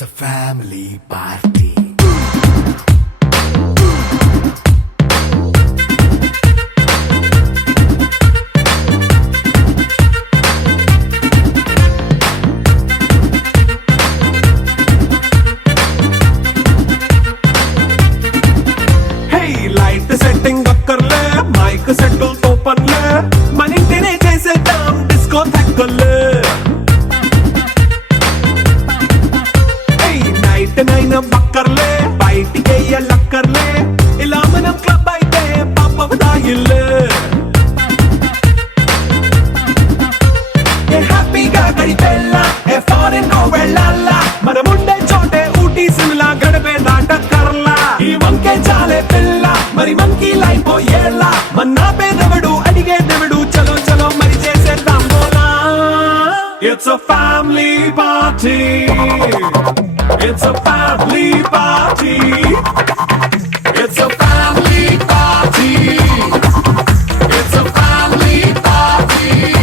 It's a family party. Hey, light setting అక్కర్లే mic సెట్టుల్ తో పనులే మన ఇంటినే చేసేద్దాం డిస్కో థక్కర్లే నైట్ నైన్ బక్కర్లే బయటికి లక్కర్లే ఇలా మనం క్లబ్ అయితే పాపదాయిల్లే హ్యాపీగా గడిపెల్లా ఫారెన్ నో వెళ్ళాలా మనముండే చోటే ఊటీ సిమ్లా గడిపే దాటక్కర్లా ఈ వంకే చాలే పిల్ల మరి మంకీ లైఫ్ ఏళ్ళ మన్నా పేదవడు అడిగేదెవడు చలో చలో మరి చేసేద్దాం బోలా It's a family party. It's a family party. It's a family party. It's a family party.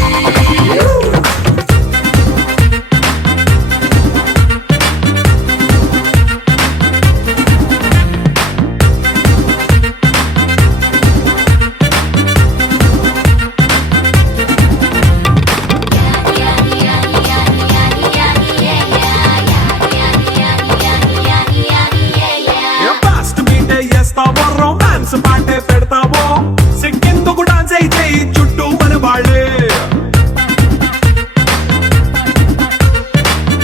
Romance పాటే పెడతావో సిక్కిందుకు డాన్స్ అయితే చుట్టూ మన వాళ్ళే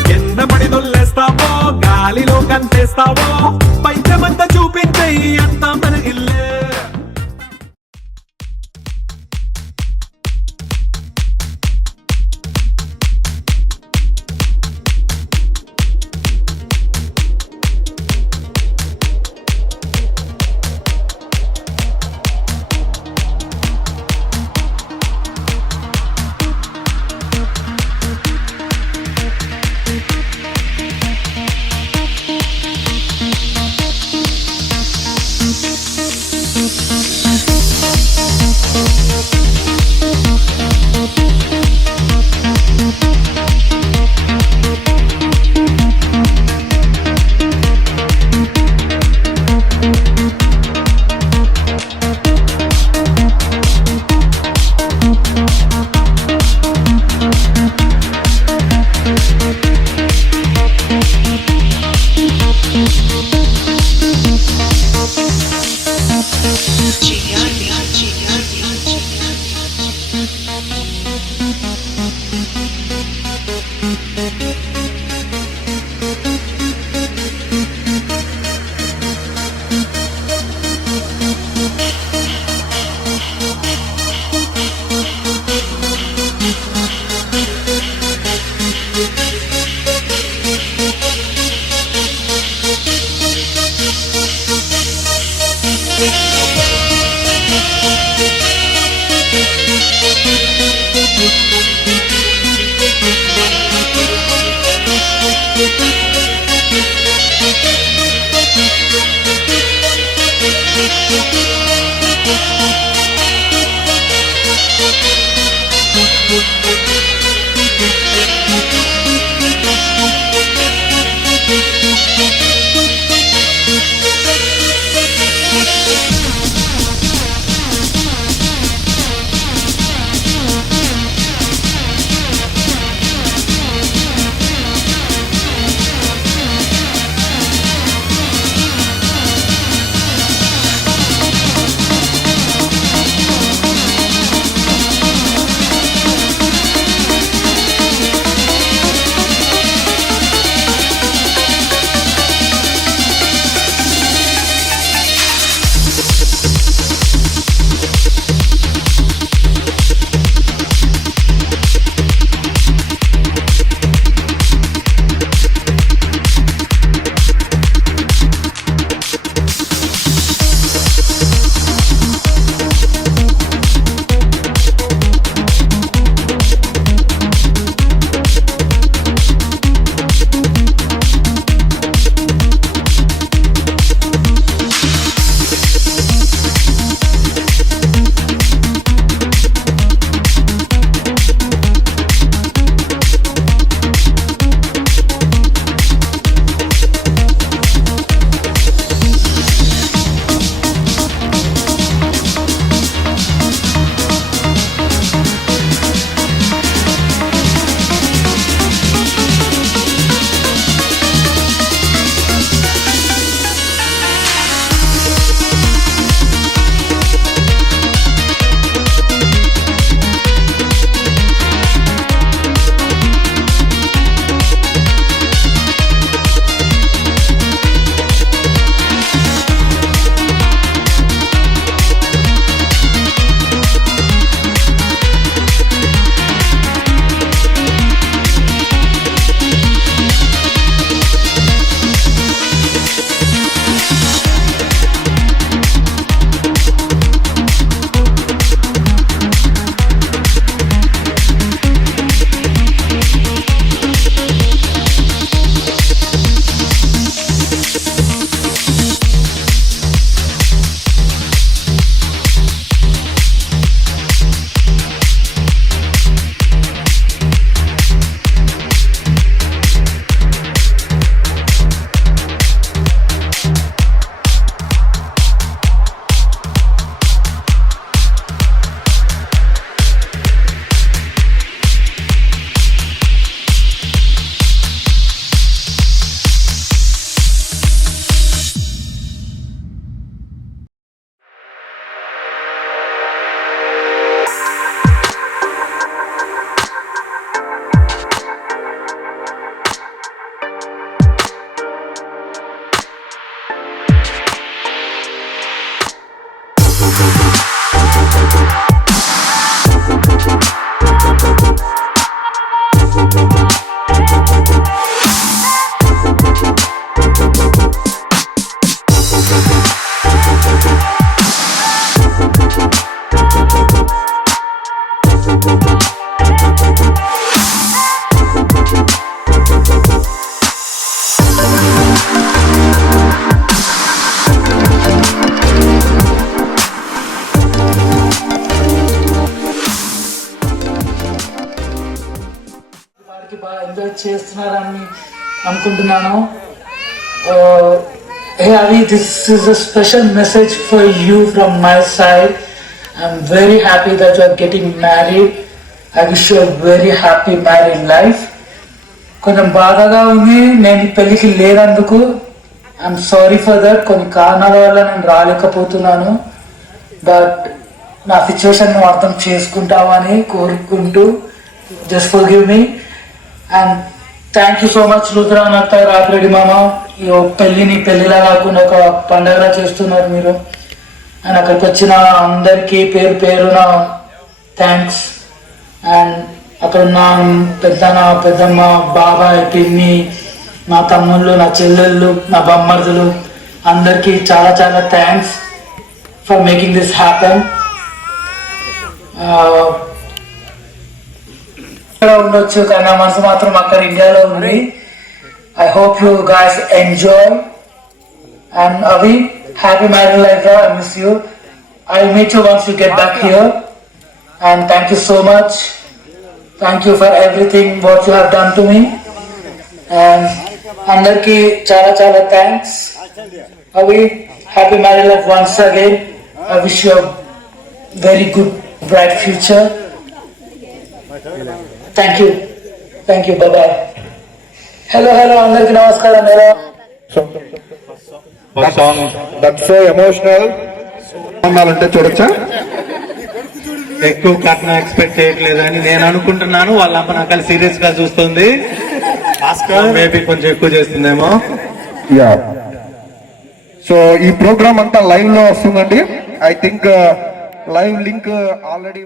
కింద పడి దొల్లేస్తావో గాలిలో కంటేస్తావో పైచమంతా చూపించే అంతా మన ఇల్లే వారికి బాగా ఎంజాయ్ చేస్తున్నారని అనుకుంటున్నాను. Hey Avi, this is a special message for you from my side. I'm very happy that you are getting married. I wish you a very happy married life. కొంచెం బాధగా ఉంది నేను పెళ్ళికి లేనందుకు. I'm sorry for that. కొన్ని కారణాల వల్ల నేను రాలేకపోతున్నాను. బట్ నా సిచ్యువేషన్ నువ్వు అర్థం చేసుకుంటావని కోరుకుంటూ just forgive me. And thank you so much Rudran అత్త, రాపిరెడ్డి మామ. ఈ పెళ్ళిని పెళ్ళిలా కాకుండా ఒక పండగలా చేస్తున్నారు మీరు. అండ్ అక్కడికి వచ్చిన అందరికీ పేరు పేరున థ్యాంక్స్. అండ్ అక్కడ ఉన్న పెద్దమ్మ, బాబాయ్, పిన్ని, నా తమ్ముళ్ళు, నా చెల్లెళ్ళు, నా బొమ్మర్దులు అందరికీ చాలా చాలా thanks for making this happen. ఇక్కడ ఉండొచ్చు కానీ నా మనసు మాత్రం అక్కడ ఇండియాలో ఉంది. I hope you guys enjoy. And అవి happy marriage life. I miss you. I meet you once you get back here. And thank you so much. Thank you for everything what you have done to me. And అందరికి చాలా చాలా thanks. అవి happy marriage life once again. I wish you very good bright future. Thank you. Thank you. Bye. Hello అందరికి నమస్కారం. ఎలా that's so emotional. అన్నాలంటే చూడొచ్చా? ఎక్కువ కట్నం ఎక్స్పెక్ట్ చేయట్లేదని నేను అనుకుంటున్నాను. వాళ్ళ అమ్మ నాకు సీరియస్ గా చూస్తుంది. మేబీ కొంచెం ఎక్కువ చేస్తుందేమో. యా. సో ఈ ప్రోగ్రామ్ అంతా లైవ్ లో వస్తుందండి. I think live link already.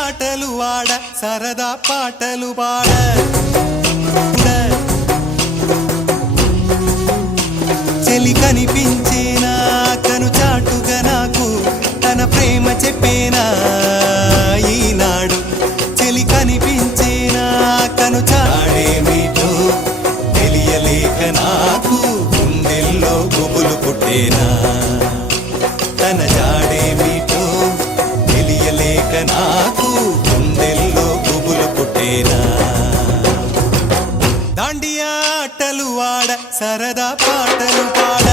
ఆటలు ఆడ, సరదా పాటలు పాడ, చెలి కనిపించేనా కను చాటుగా నాకు తన ప్రేమ చెప్పేనా ఈనాడు. చెలి కనిపించేనా కను చాడేమిటో తెలియలేక నాకు గుండెల్లో గుబులు పుట్టేనా. తన జాడేమిటో తెలియలేక నాకు గుండెల్లో గుబులు పుట్టేనా. దాండియా ఆటలు ఆడ, సరదా పాటలు పాడ,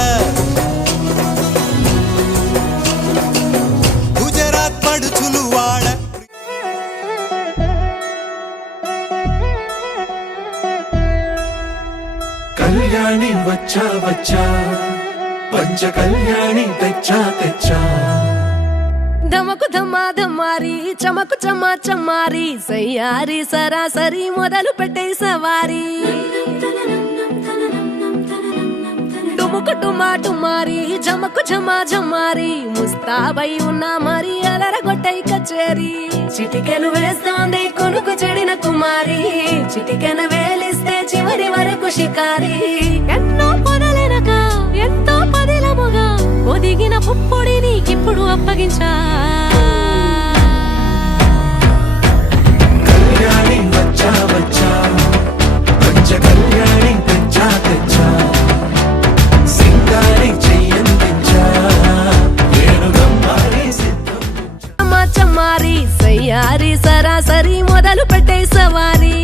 గుజరాత్ పడుచులు వాడ. కళ్యాణి వచ్చా వచ్చా, పంచ కళ్యాణి తెచ్చా తెచ్చా. ధమకు ధమా ధమారి, చమకు చమా చమారి, సయ్యారి సరాసరి మొదలు పెట్టే సవారీ. డుముకు డుమా డుమారి జమకు జమా జమారి ముస్తాబై ఉన్నా మరి అదరగొట్టై కచేరి చిటికెను వేస్తోంది కొనుకు చెడిన కుమారి చిటికెను వేలిస్తే చివరి వరకు షికారి ఎన్నో పొదలెనక ఎంతో పదిలముగా ఒదిగిన పుప్పొడి నీకిప్పుడు అప్పగించా కళ్యాణి వచ్చా వచ్చా పంచ కళ్యాణి తెచ్చా తెచ్చా సింగారి చెయ్యందించా వేణుగమ్మారి సిద్ధం చమ్మారి సయ్యారి సరాసరి మొదలు పెట్టే సవారీ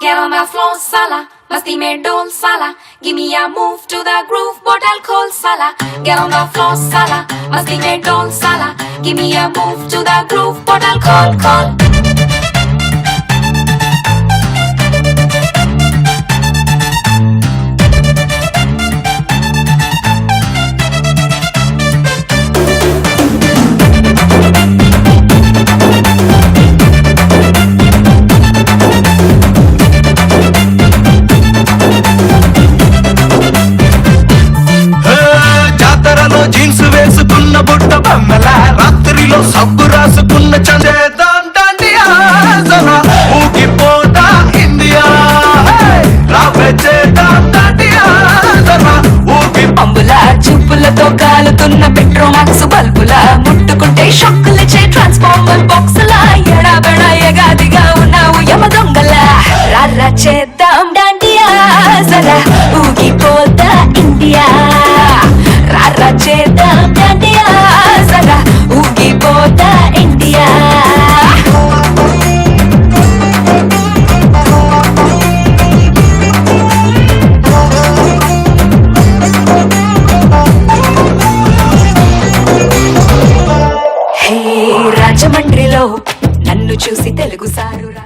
Get on the floor, sala. Masti mein dol, sala. Give me a move to the groove, bottle cold, sala. Get on the floor, sala. Masti mein dol, sala. Give me a move to the groove, bottle cold, cold. జాతరలో jeans వేసుకున్న బుట్ట బొమ్మల రాత్రిలో సబ్బు రాసుకున్న చందేదాం దండియా జరా ఊగిపోతా India రావే చేద్దాం దండియా జరా ఊగి పంబుల చూపులతో కాలుతున్న పెట్రోమాక్స్ బల్బుల ముట్టుకుంటే షొక్కులచే ట్రాన్స్ఫార్మర్ బాక్సుల ఎడాబెడ ఎగాదిగా ఉన్నావు యమ దొంగల రారా చేద్దాం డాండియా జరా ఊగిపోతా ఇండియా రారా చేద్దాం డాండియా జరా ఊగిపోతా ఇండియా హే రాజమండ్రిలో నన్ను చూసి తెలుగు సారు రా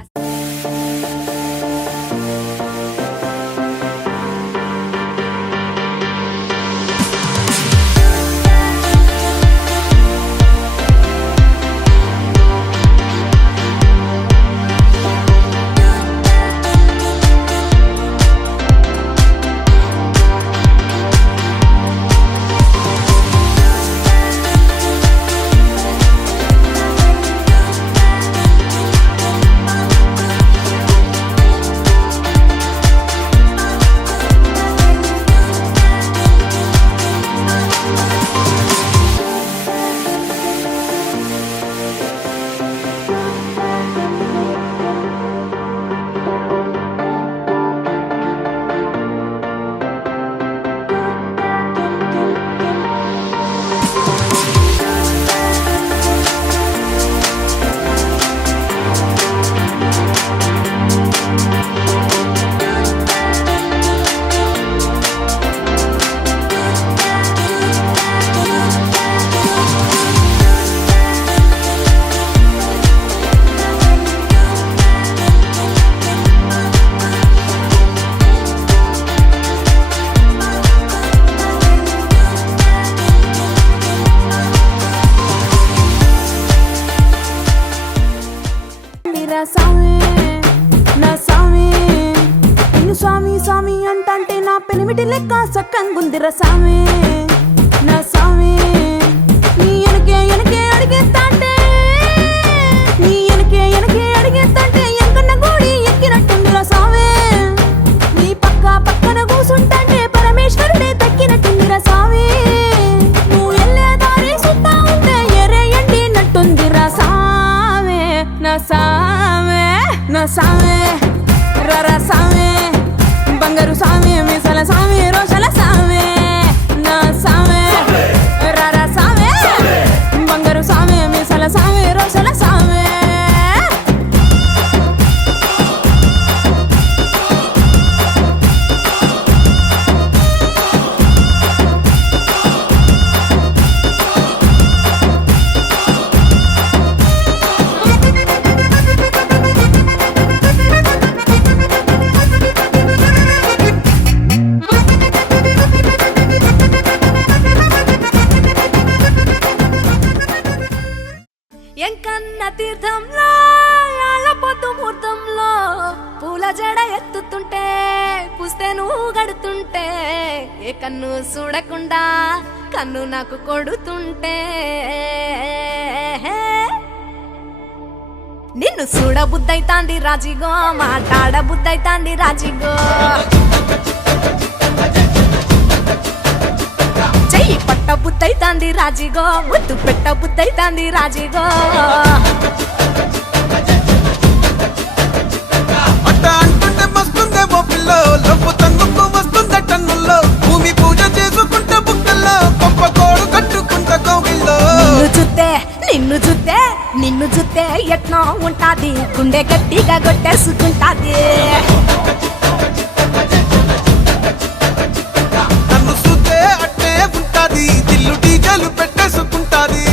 పెనిమిటి లెక్క సక్కంగుందిర సామి నా సామి నీ ఎనకే ఎనకే అడిగేస్తాంటే నీ ఎనకే ఎనకే అడిగేస్తాంటే ఎంకన్న గోడి ఎక్కినట్టుందిర సామి నీ పక్కన కూసుంటాంటే పరమేశ్వరుడే దక్కినట్టుందిర సామి నువ్వు ఎల్లే దారి సుత్తా ఉంటే ఎరే ఎండినట్టుందిర సామి నా సామి నా సామి రరా సామి బంగారు సామి మీసల సామి రోషల సామి నా సామి రారా సామి బంగారు సామి మీసల సామి రోషల సామి ఎంకన్న తీర్థంలో ఆళ్ళపొద్దు ముహూర్తంలో పూల జడ ఎత్తుతుంటే పుస్తే నువ్వు గడుతుంటే ఏ కన్ను చూడకుండా కన్ను నాకు కొడుతుంటే నిన్ను చూడ బుద్ధైతాంది రాజిగో మాట్లాడ బుద్ధైతాంది రాజిగో చెయ్యి పట్ట బుద్ధైతాంది రాజిగో ముద్దు పెట్ట బుద్ధైతాంది రాజిగో అట్ట అంటుంటే మస్తుందేమో పిల్లో లవ్వు తన్నుకు వస్తుందే టన్నుల్లో భూమి పూజ చేసుకుంటే బుక్కల్లో గొప్ప కోడు కట్టుకుంటే కోగిల్లో నిన్ను చూస్తే ఎట్లా ఉంటాది గుండె గట్టిగా కొట్టేసుకుంటాది నన్ను చూస్తే అట్టే ఉంటాది దిల్లు డీజలు పెట్టేసుకుంటాది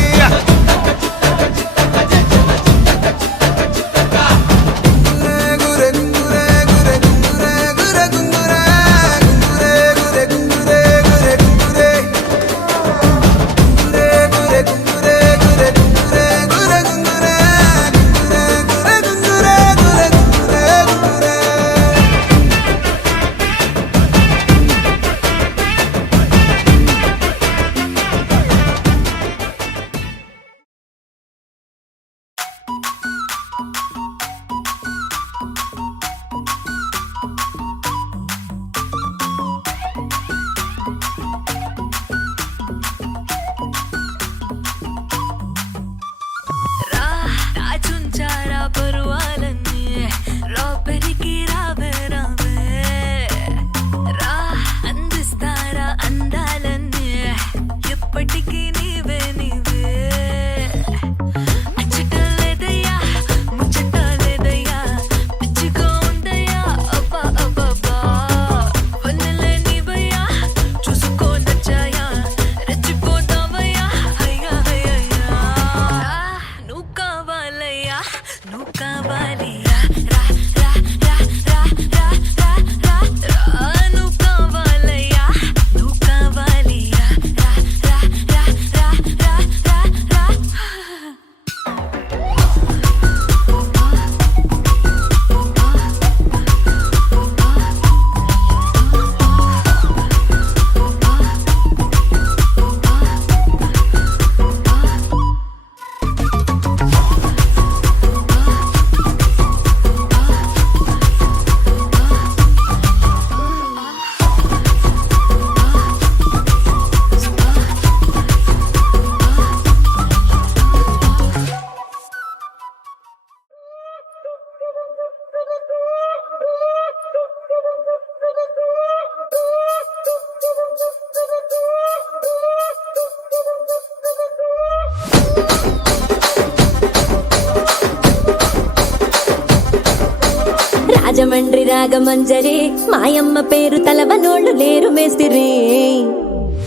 రాజమండ్రి రాగమంజరి మాయమ్మ పేరు తలవనోళ్ళు లేరు మేస్తిరి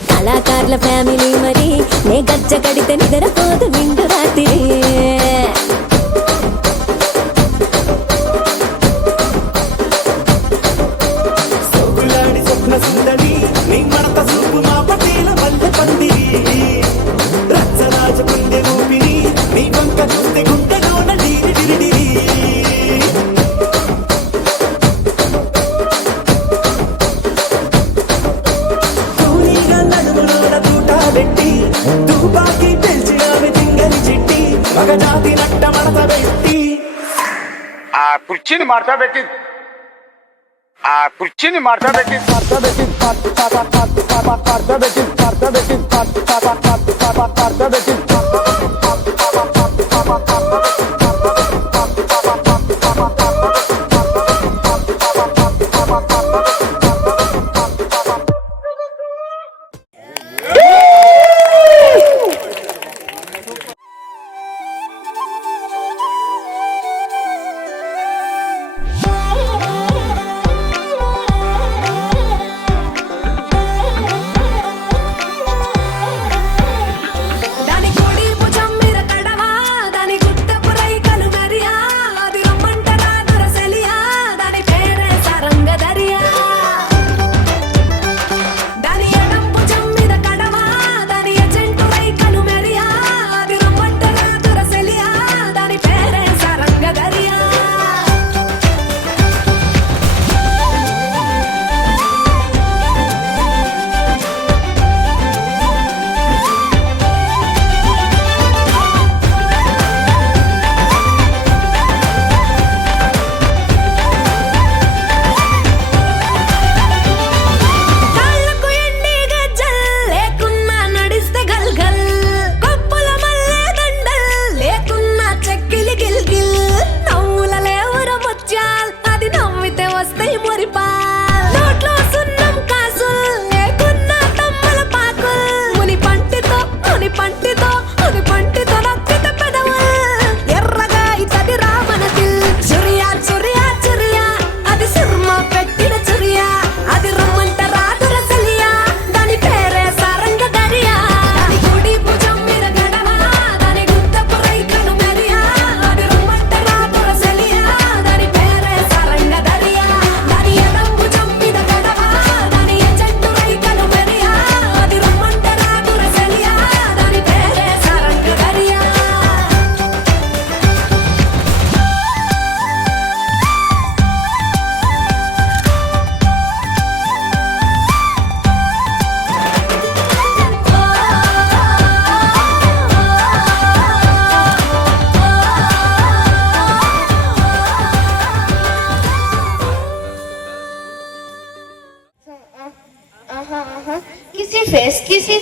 కళాకారుల ఫ్యామిలీ మరి నే గజ్జ కడితే నిద్రపోదు నిండు రాత్రి సోగులాడి స్వప్న సుందరి నీ మడత సూపు మా పటేల వల్ల పందిరి రచ్చరాజ గుండె ఊపిరి నీ వంక చూస్తే గుండెలోన డీరి డిరిడిరి తుపాకి పెంచి ఆమె తింగని చిట్టి మగ జాతి నట్ట మడత పెట్టి ఆ కుర్చీని మడత పెట్టి దాని కొడి భుజం మీద కడవా దాని గుట్టపురై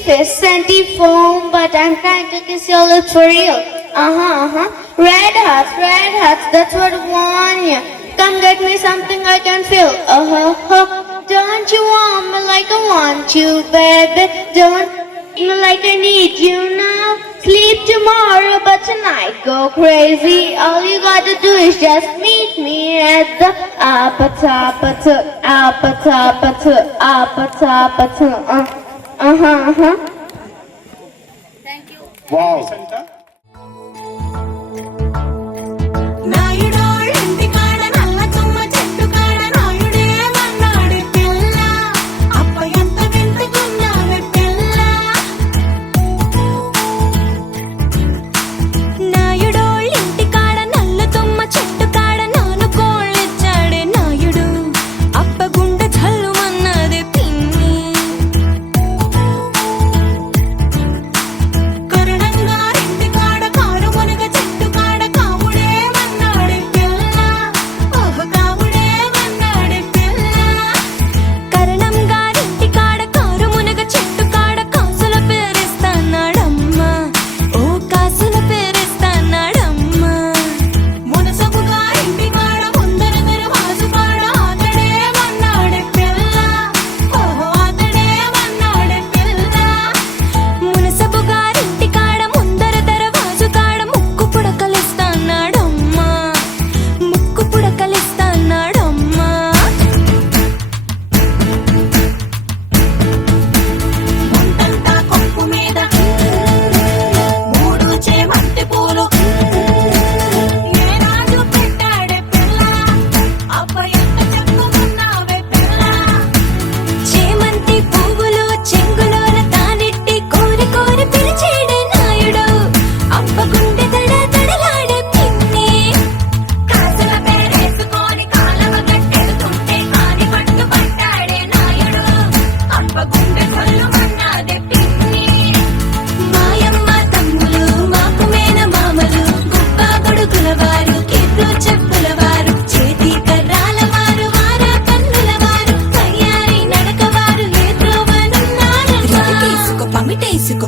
fists, anti-foam, but I'm trying to kiss your lips for real. Red hearts, that's what I want ya. Come get me something I can feel. Don't you want me like I want you, baby? Don't me like I need you now. Sleep tomorrow, but tonight go crazy. All you gotta do is just meet me at the apatapata. Wow.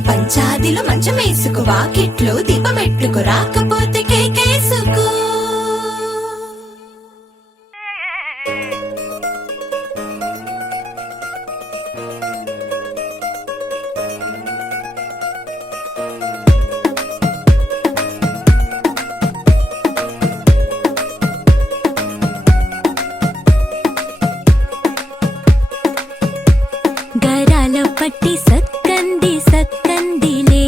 పంచాదిలో మంచం వేసుకో వాకిట్లో దీపమెట్టుకు రాకపోతే కేకేసుకో గరాల పట్టి సక్కంది సక్కందిలే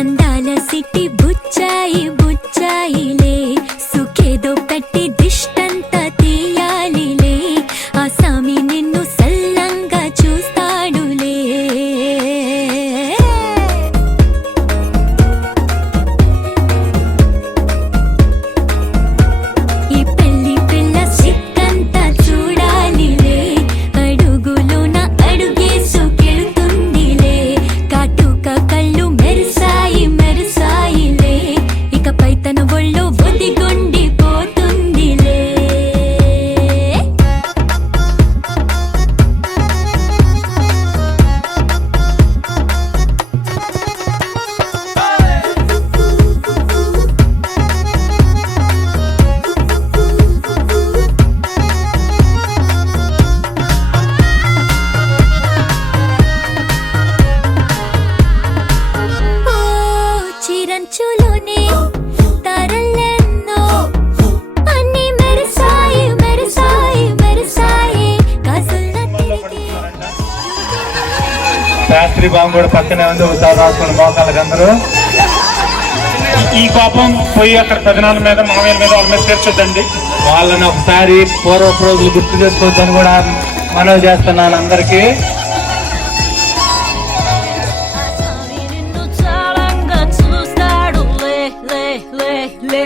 అందాల సిట్టి బుచ్చాయి బుచ్చాయిలే సుఖేదో పెట్టి దిష్టంతా తీయాలిలే ఆ సామి నిన్ను సల్లంగా చూస్తాడులే ఈ పెళ్లి పిల్ల సిక్కంతా చూడాలిలే అడుగులోన అడుగేసుకెళ్తుందిలే కాటుక కళ్ళు మెరిసాయి మెరిసాయిలే ఇకపై తన ఒళ్ళు ఒదిగొండిపోతుందిలే ఓ చిరంచులోనే తారలెన్నో అన్ని మెరిసాయి మెరిసాయి మెరిసాయి కాసుల్లా తిరిగి శాస్త్రి బాంబు కూడా పక్కనే ఉంది. ఒకసారి రాసుకుని మోకాళ్ళకి అందరూ. ఈ కోపం పోయి అక్కడ పెదనాల మీద మామయ్య మీద వాళ్ళ మీద తీర్చొద్దండి. వాళ్ళని ఒకసారి పూర్వపు రోజులు గుర్తు చేసుకోవచ్చని కూడా మనవి చేస్తున్నాను అందరికీ. నిన్ను చాలంగా చూస్తాడు లే లే లే లే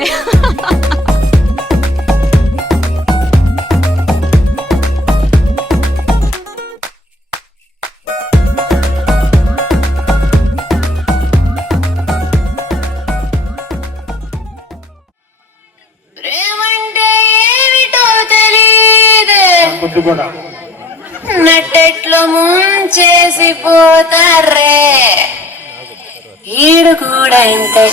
ప్రేమంటే ఏమిటో తెలియదే బుద్ధి కూడా నట్టెట్లో ముంచేసి పోతారే ఈడు కూడా ఇంతే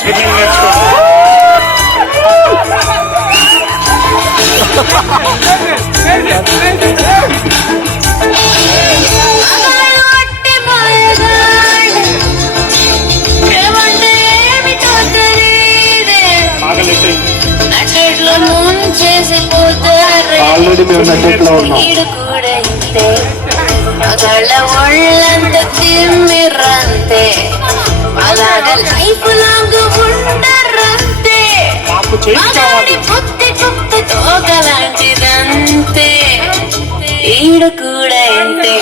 నట్టెట్లో ముంచేసి పోతారే ఈడు కూడా ఇంతే మగాళ్ళ ఒళ్ళంత తిమ్మిర్రంతే అలాగ లైఫ్ లాంగ్ ఉండరంతే మగాడి పుత్తి పుత్తి తోకలాంటిదంతే ఈడు కూడా ఇంతే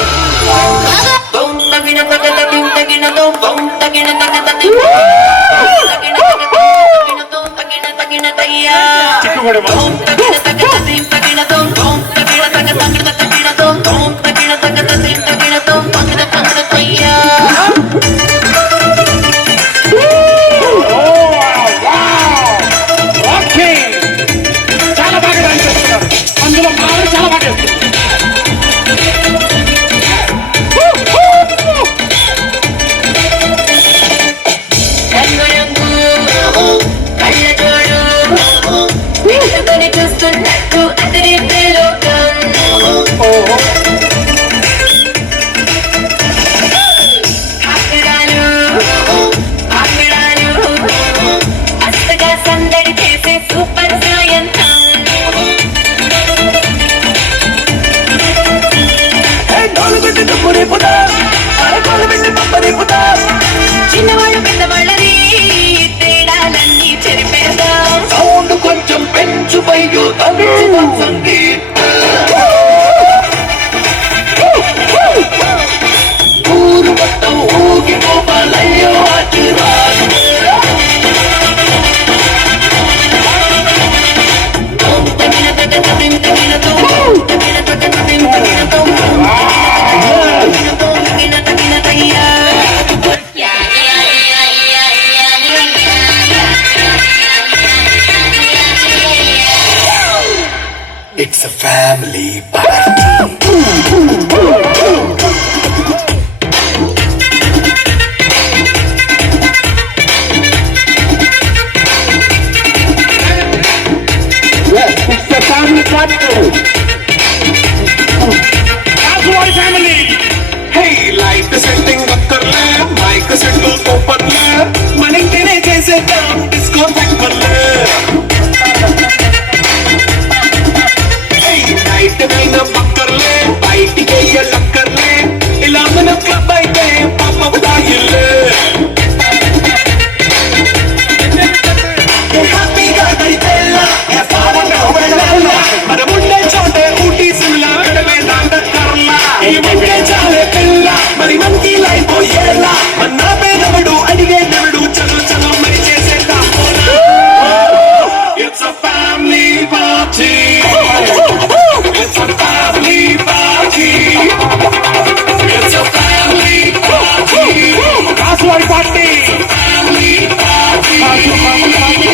తగిన తగత తగినతో తగిన తగత తగిన తగిన తయ్యా తగిన తగత తగినతో తగిన తగత తగినతో తగిన తగత తగినతో తగిన తగిన తయ్యా చాలా బాగా డాన్స్ చేస్తున్నారు అందులో మామూలు చాలా బాగా చేస్తున్నారు చూస్తున్నట్టు అతని లోకం ఆకడాలు అస్తగా సందడి చేసే సూపర్ సాయంత్రం చిన్నవాళ్ళు పెద్దవాళ్ళని తేడాలన్నీ చెరిపేద్దాం సౌండ్ కొంచెం పెంచు పైకి ఊరు మొత్తం ఊగిపోవాలయ్యో ఆశీర్వాదం తగిన తగత తగినతో తగిన తగత తగినతో తగిన తగిన తయ్యా It's a family party. Yes, it's a family party. That's my family. Hey, light setting అక్కర్లే మైక్ సెట్ ఓపెన్లే మన ఇంటినే చేసేద్దాం డిస్కో తక్కువలే నైట్ అయిన పక్కర్లే బయటికి వెయ్యక్కర్లే ఇలా మన క్లబ్ అయితే పాప దాయిల్లే హ్యాపీగా గడిపేలా మన ఉండే చోటే ఊటీ సిమ్లా గడవే దాండకర్లా ఈ వంకే చాలే పిల్ల మరి మంకీ లైఫ్ పోయేలా మన పేదవడు అడిగే దేవుడు చలో చలో మరి చేసేద్దాం It's a family party. It's a family party. It's a family party. That's why party. Family party.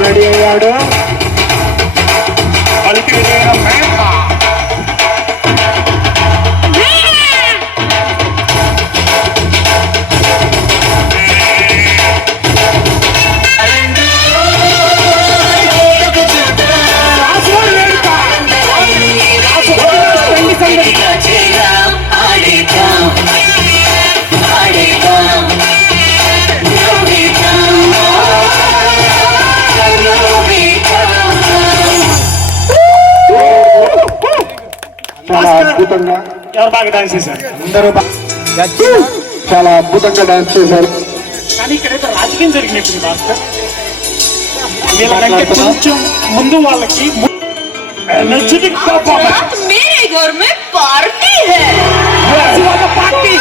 Ready అయ్యాడు పలికి మేక చాలా అద్భుతంగా ఎవరు బాగా డాన్స్ చేశారు అందరూ చాలా అద్భుతంగా డాన్స్ చేశారు కానీ ఇక్కడైతే రాజకీయం జరిగినట్టుంది భాస్కర్. వీళ్ళకంటే కొంచెం ముందు వాళ్ళకి ఎనర్జెటిక్ పర్ఫార్మెన్స్. मेरे घर में पार्टी है party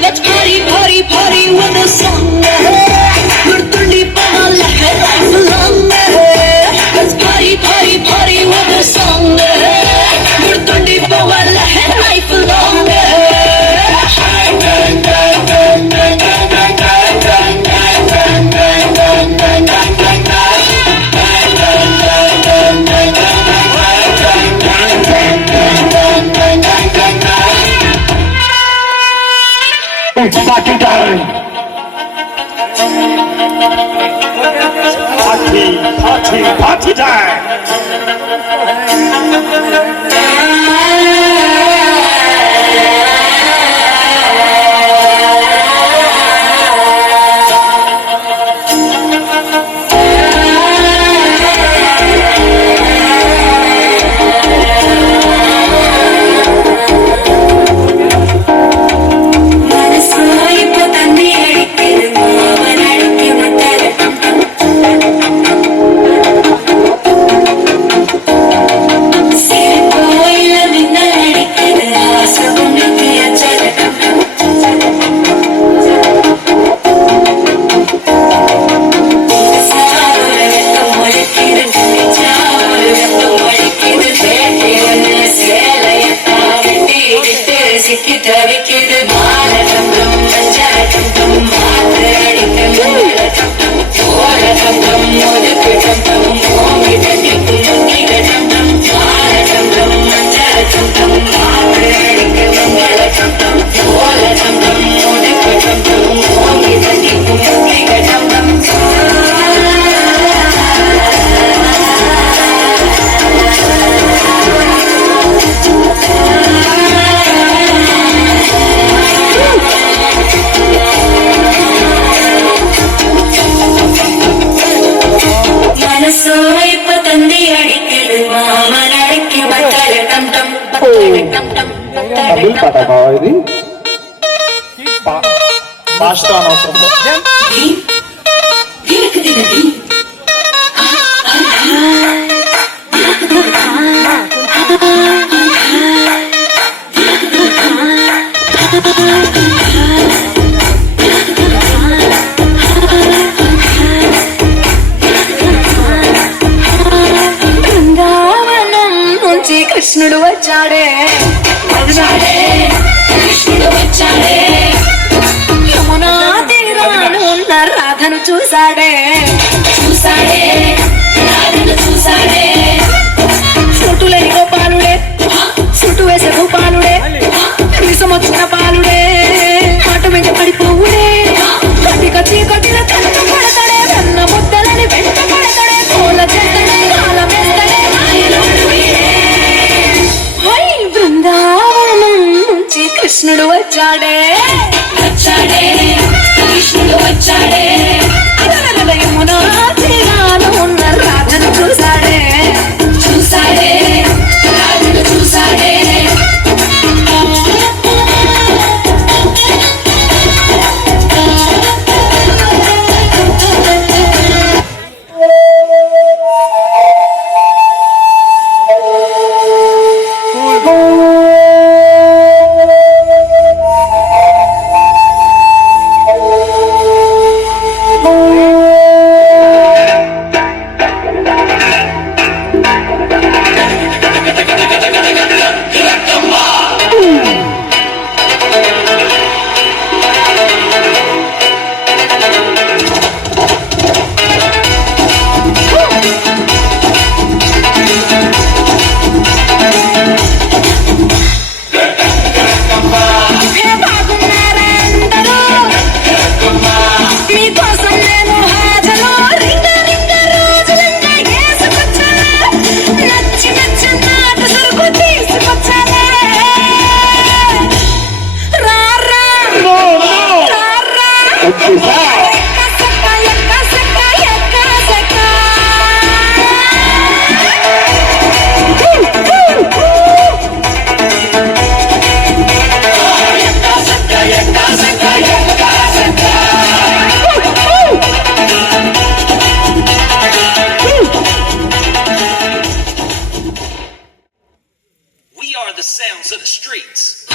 Let's party, party, party with the song. Nurtundi pahalla hai life long. Let's party, party, party with the song. Nurtundi pahalla hai life long. It's party time. Party, party, party time. భాషతో అనవసరం. బృందావనం నుంచి కృష్ణుడు వచ్చాడే, కృష్ణుడు వచ్చాడే. యమునా తీరాన ఉన్న రాధను చూసాడే, చూసాడే రాధను చూసాడే. సుటులేని గోపాలుడే, సుటు వేసే గోపాలుడే, విషం వచ్చిన పాలుడే, మాట వెంట పడిపోవుడే. కటిక చీకటిన కట్ట పడతాడే, వెన్న ముద్దలని వెంట పడతాడే, కోల చేస్తాడే, కాల వేస్తాడే, బృందావనం నుంచి కృష్ణుడు వచ్చాడే, వచ్చాడే కృష్ణుడు వచ్చాడే. యమునా తీరాన ఉన్న రాధను చూసాడే, చూసాడే రాధను చూసాడే. We are the sounds of the streets.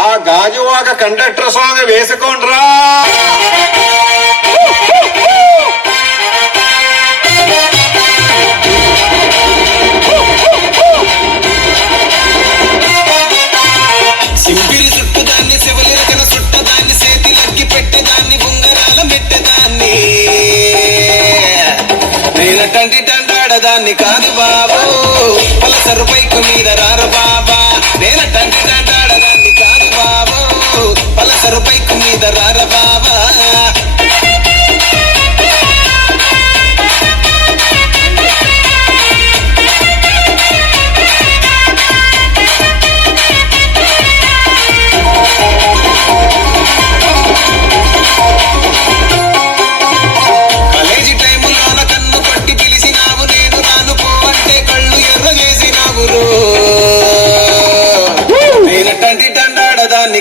ఆ గాజువాక కండక్టర్ సాంగ్ వేసుకోండ్రా. సింపిరి చుట్టదాన్ని శివలిరకన చుట్టదాన్ని చేతిలగ్గి పెట్టేదాన్ని ఉంగరాల మెట్టేదాన్ని నేనటంటి దండాడదాన్ని కాదు బాబు పలసరు పైకు మీద రారు బాబా నేనటంటి దండాడదాన్ని కాదు బాబు పలసరు పైకు మీద రార బాబా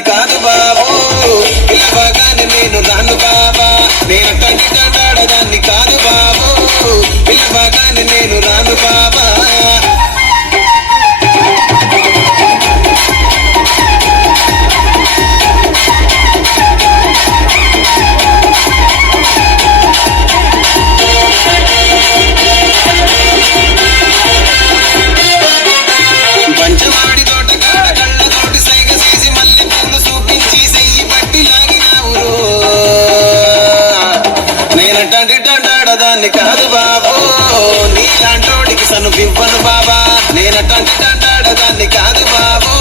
కాదు బాబు పిల్లవగానే నేను రాను బాబా నేను తండ్రి తండాడదాన్ని కాదు బాబు పిల్లవగానే నేను రాను బాబా పంచవాడి తోట కాడ కళ్ళతోటి సైగ చేసి మల్లె పూలు చూపించి సెయ్యి పట్టి లాగినావురు నేనటంటి దండాడదాన్ని కాదు బాబు నీలాంటోడికి సనుపివ్వను బాబా నేనటంటి దండాడదాన్ని కాదు బాబు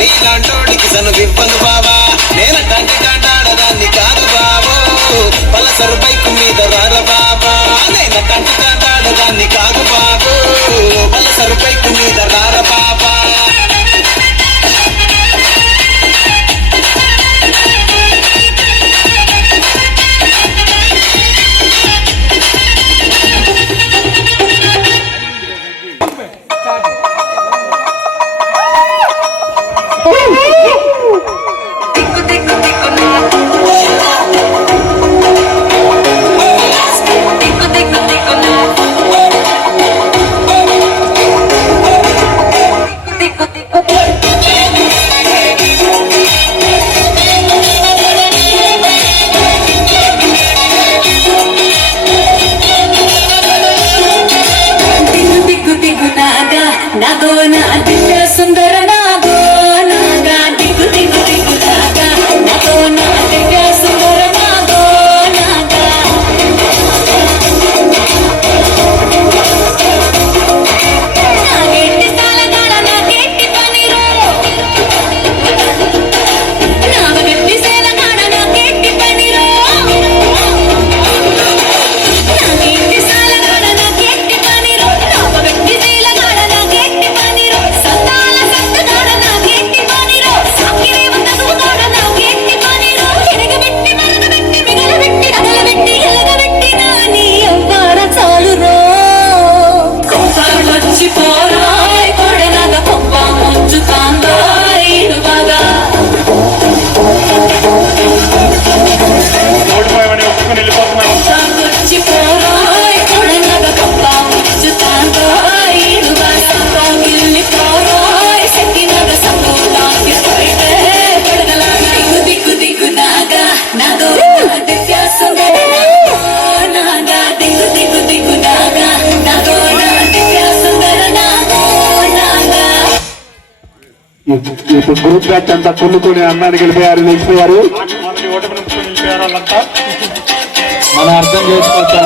నీలాంటోడికి సనుపివ్వను బాబా నేనటంటి దండాడదాన్ని కాదు బాబు పలసరు బైకు మీద రార బాబా నేనటంటి దండాడదాన్ని కాదు బాబు పలసరు బైకు మీద రార బాబా ఇప్పుడు గ్రూప్ బ్యాచ్ అంతా కొనుక్కొని అన్నానికి వెళ్ళిపోయారు వెళ్ళిపోయారు. మనం అర్థం చేసుకోవచ్చు.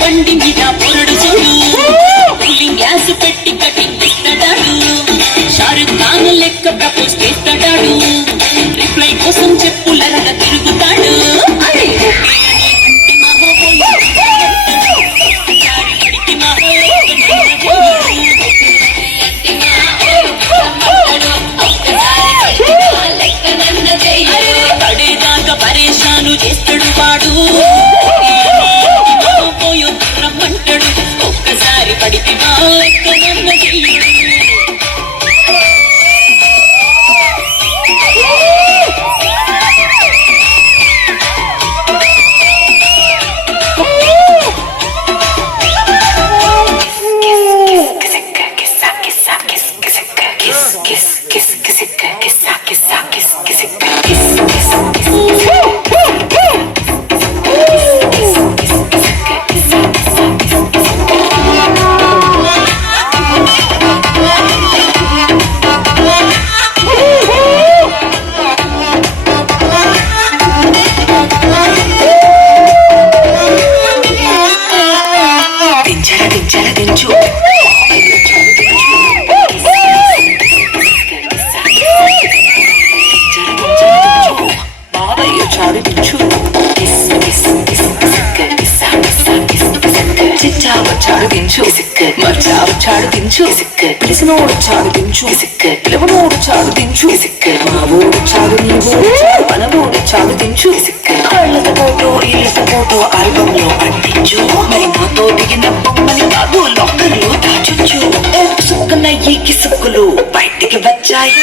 బండి మీద పొరడు చూడు, కూలింగ్ గ్యాస్ పెట్టి కటింగ్ పెట్టడాడు, షారుఖ్ ఖాన్ లెక్క ప్రపోజ్ చేస్తాడు, రిప్లై కోసం చెప్పులరగా తిరుగుతాడు. పడేదాకా పరేషాను చేస్తాడు వాడు, రమ్మంటాడు ఒక్కసారి పడితే ఎక్కడన్న చెయ్యడు. చాడు దించు పిలిసినోడు చాడు దించు పిలవనోడు చాడు దించు మా ఊడు చాడు నీ ఊడు చాడు మన ఊడు చాడు దించు కళ్ళతో ఫోటో ఇళ్ళతో ఫోటో ఆల్బమ్ లో అంటించు, మరి నాతో దిగిన బొమ్మని బాబు లొక్కర్లు దాచొచ్చు. సుక్కున ఈ కిసుక్కులు బయటికి వచ్చాయి.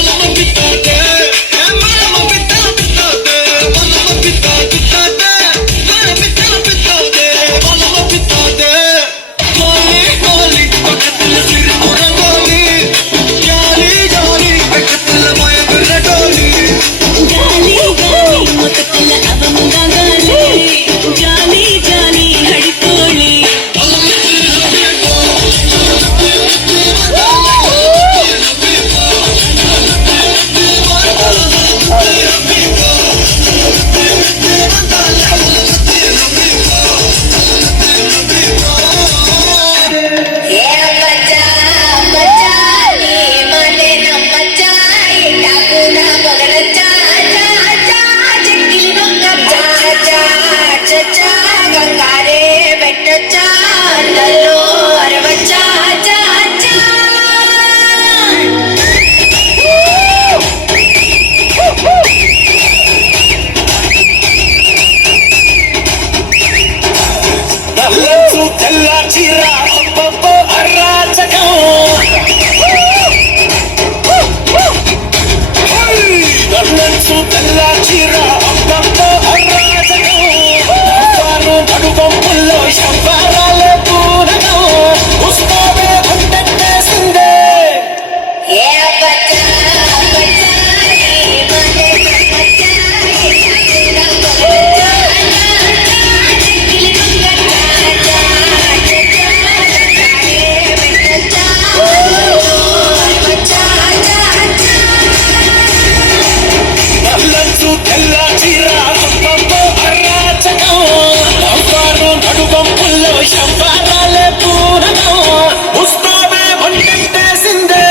Mala సంపాదాలే పూరమో వస్తావే వంటేసిందే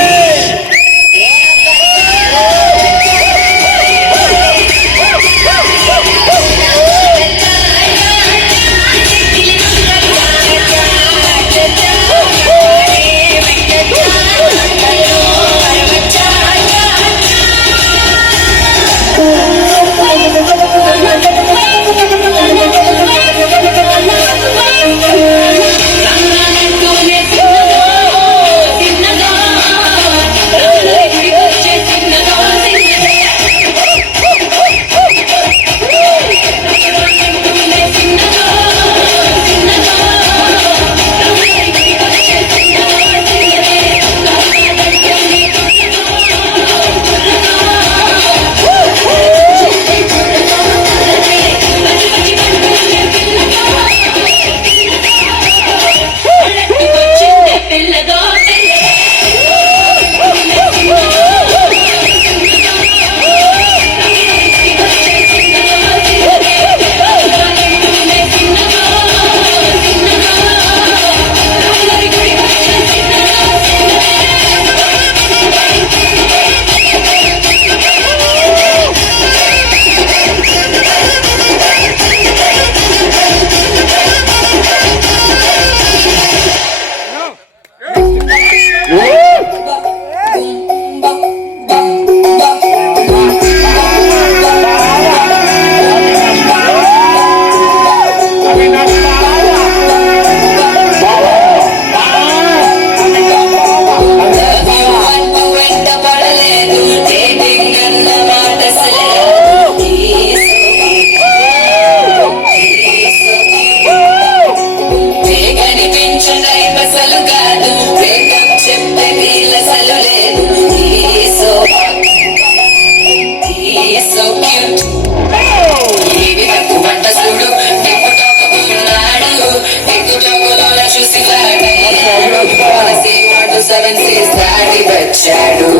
వచ్చాడు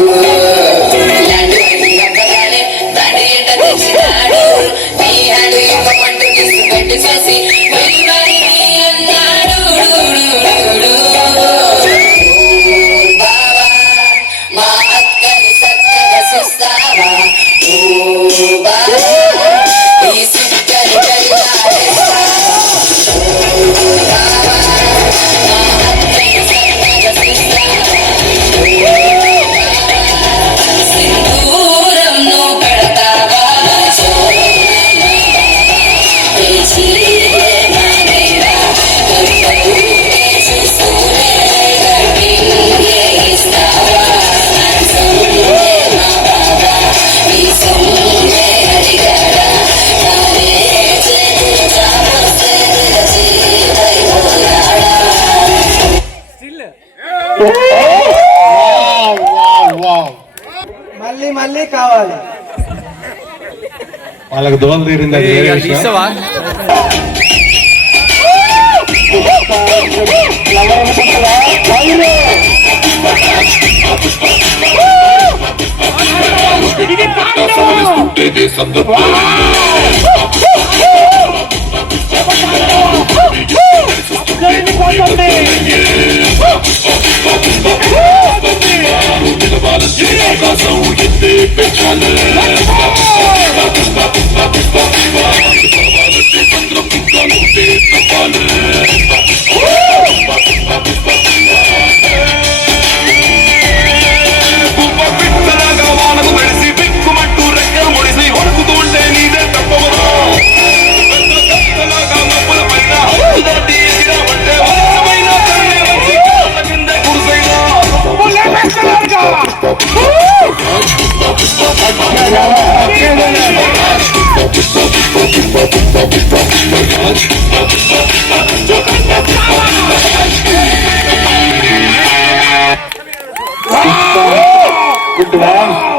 దాడి ఎంట తెచ్చినాడు నీ హ్యాండ్ యొక్క పట్టు కిసి పెట్టి చేసి అన్నాడు బావా మా అక్కని చక్కగా చూస్తావా బావా ఈ సుక్కని కరిగాడేస్తావా మళ్ళీ మళ్ళీ కావాలి వాళ్ళకి దోలు తీరింది అది వేరే విషయం. Good one.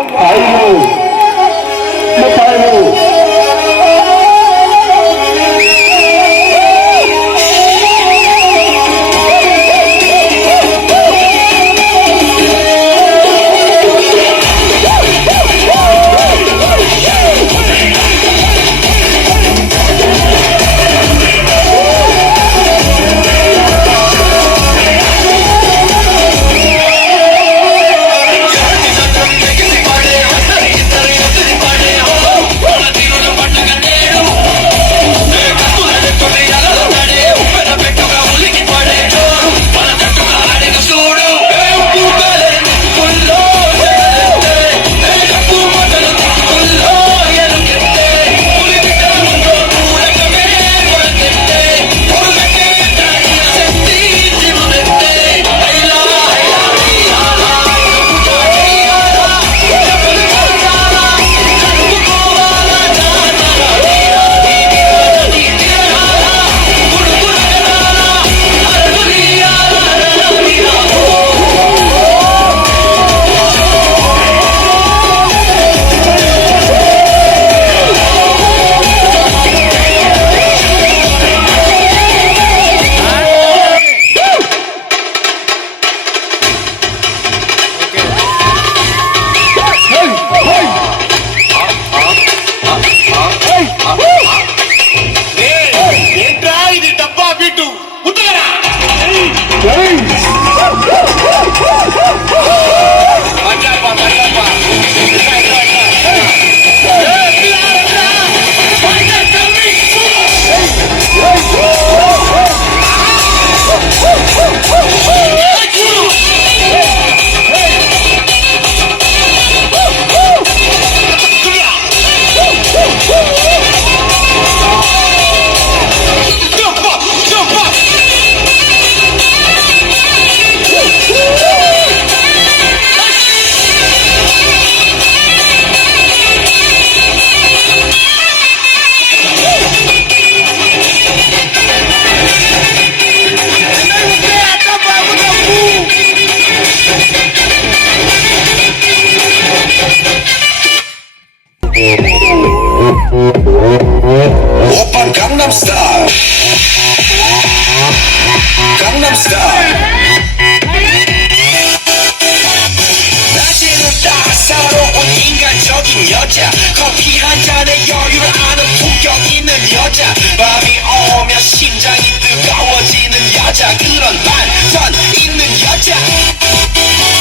여자 커피 한 잔에 여유를 아는 품격 있는 여자 밤이 오면 심장이 뜨거워지는 여자 그런 반전 있는 여자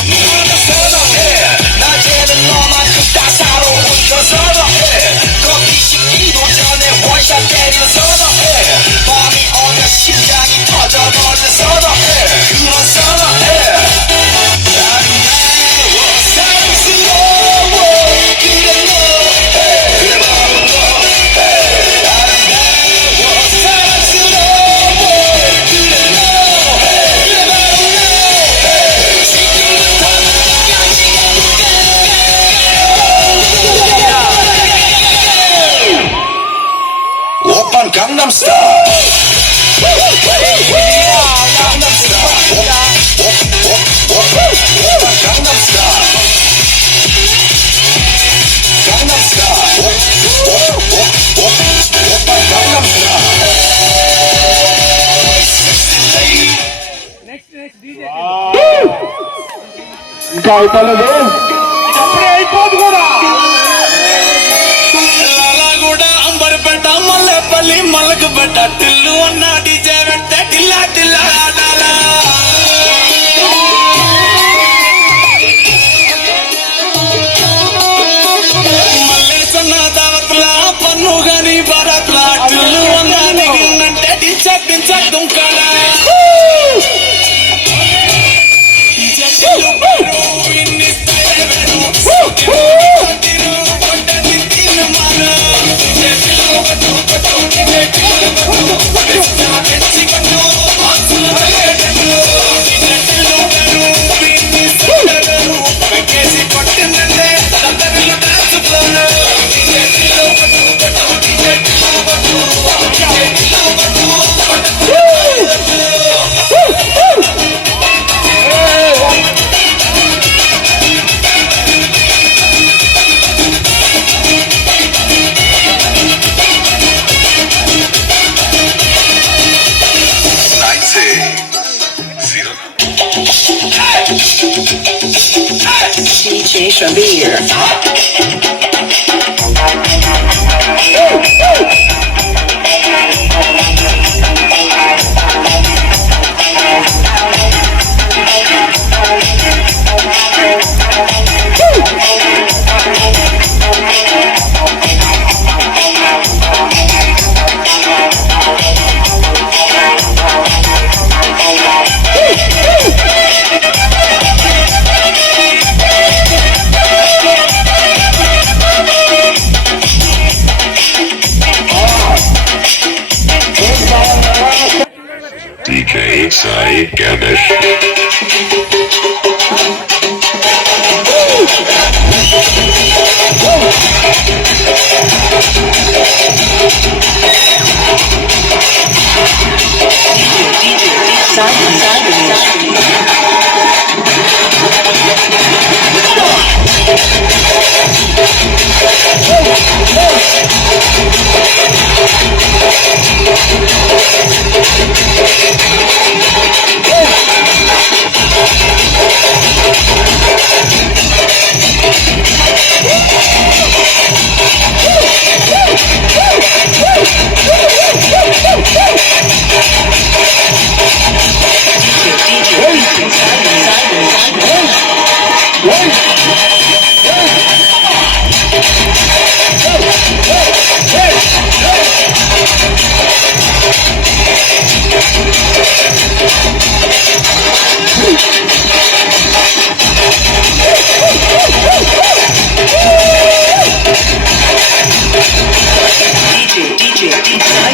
너를 선호해 낮에는 너만큼 따사로운 걸 선호해 커피 식기도 전에 원샷 때리는 선호해 밤이 오면 심장이 터져버리는 선호해 그런 선호해 사랑스러워 그래 너 그래 바로 너 아름다워 사랑스러워 그래 너 그래 바로 너 지금부터 나까지 오빤 강남스타일 ఇంకా అయిపోలేదు అయిపోదు కూడా లాలాగూడ అంబర్పేట మల్లెపల్లి మల్లకపేట టిల్లు అన్న డీజే పెట్ట టిల్లా టిల్లా ఆడాలా మల్లేసన్న దావత్ల పన్ను గాని భారత్ల టిల్లు అన్న దిగిందంటే డించక్ డించక్ దుంకాలా డీజే టిల్లు పేరు ఇన్నిస్తాయే వేరు తిరు కొండని తిను మారా డీజే టిల్లు పట్టు పట్టు డీజే టిల్లు పట్టు ఎస్తా ఎచ్చి పట్టు ఆసుల తగేడు డీజే టిల్లు పేరు ఇన్నిస్తాయే వెకేసి కొట్టిందంటే అందరిలో డాన్స్ ఫ్లోర్ డీజే టిల్లు పట్టు పట్టు డీజే టిల్లు పట్టు డీజే టిల్లు పట్టు DJ Shabir. DJ Sai Ganesh. DJ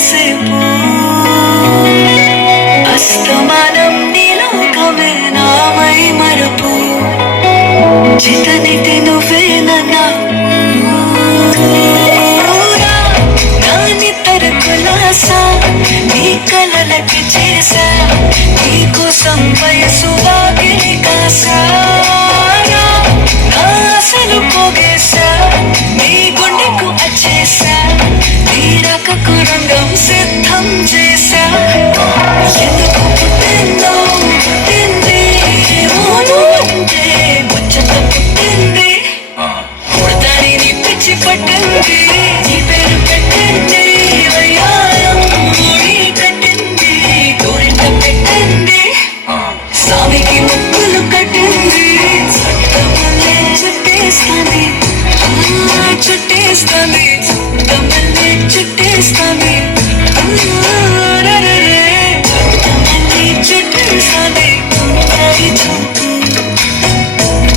కాసేపు అస్తమానం నీలోకమే నామై మరపు చితనిటి నువ్వేనన్నా నాని తరకులాసా నీ కలలకి చేసా నీకోసం వయసు వాకిలి కాసా నా అసలు పోగేసా నీ గుండెకు అచ్చేసా నీ రకకు రంగం సిద్ధం చేసా ఎందుకు పుట్టిందో పుట్టింది మోను అంటే ముచ్చట పుట్టింది పుడతాని నీ పిచ్చి పట్టింది నీ పేరు పెట్టింది వయ్యారం మూడి కట్టింది గోరింట పెట్టింది స్వామికి ముక్కులు కట్టింది తమలే చుట్టేస్తాంది చుట్టేస్తాంది తమలే చుట్టేస్తాంది తమలే చుట్టేస్తాంది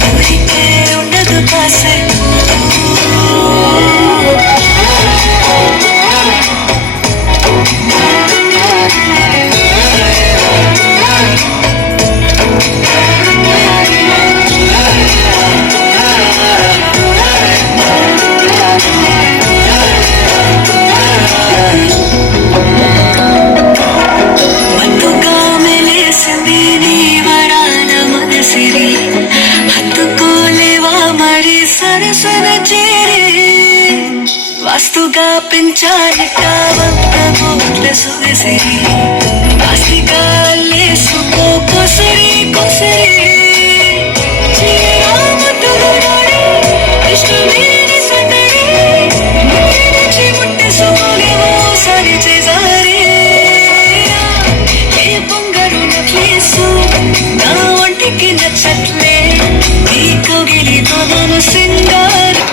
ఊరికే ఉండదు కాసేపు మత్తుగా మెలేసింది నీ వరాల మనసిరి హత్తుకోలేవా మరి సరసన చేరి వాస్తుగా పెంచాలి కావంత కోట్ల సొగసిరి ఆస్తిగా లేసుకో కొసరి కొసరి ఇష్టమేని సందడి నుంచి ముట్టె సోలేవో సరి చేసారి ఏ పొంగరు నక్లేసు నా ఒంటికి నచ్చట్లే నీ కౌగిలితో నన్ను సింగారు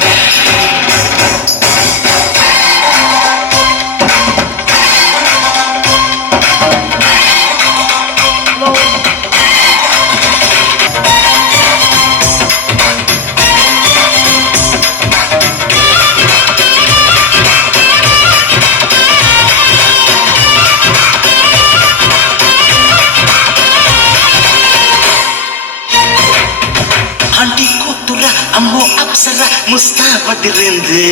ఆంటీ కూతుర అమ్మో అప్సర ముస్తాబదిరింది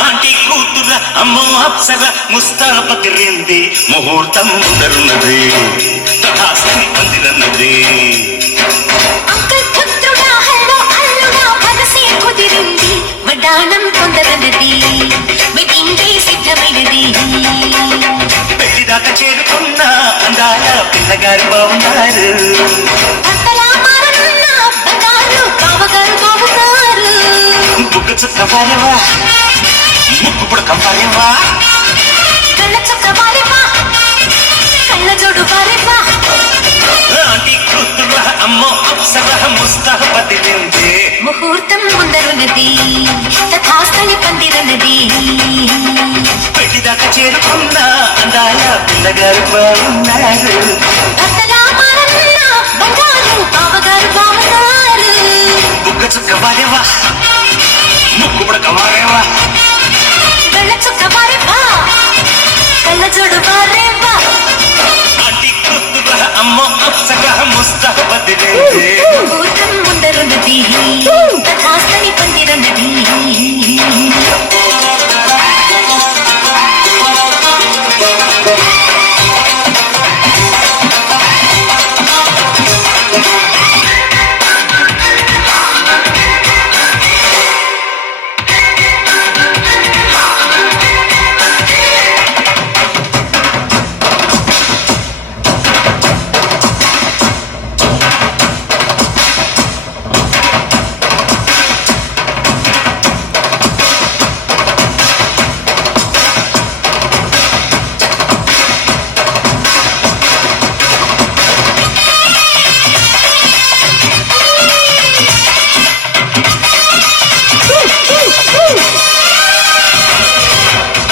ఆంటీ కూతుర అమ్మో అప్సర ముస్తాబదిరింది ముహూర్తం ముందరున్నది తహాసని పందిరన్నది అంకుల్ పుత్రుడా హల్లో అల్లుడా పదసే కుదిరింది వడ్డాణం పొందగలది వెడ్డింగ్ డే సిద్ధమైనది పెళ్లిదాకా చేరుకున్న అందాల పిల్లగారు బాగున్నారు అంతలా మారనున్న బంగారు బావగారు బావుగారు బుగ్గ చుక్క వారేవా ముక్కు పుడక వారేవా కళ్ళ చొక్క వారేవా కళ్ళ జోడు వారేవా ఆంటీ కూతుర అమ్మో అప్సర ముస్తాబదిరింది ముహూర్తం ముందరున్నది తథాస్తని పందిరన్నది పెళ్లిదాకా చేరుకున్న అందాల పిల్లగారు బాగున్నారు అంతలా మారనున్న బంగారు బావగారు బావుగారు బుగ్గ చుక్క వారేవా ముక్కు పుడక వారేవా కళ్ళ చొక్క వారేవా కళ్ళ జోడు వారేవా ఆంటీ కూతుర అమ్మో అప్సర ముస్తాబదిరింది ముహూర్తం ముందరున్నది తథాస్తని పందిరన్నది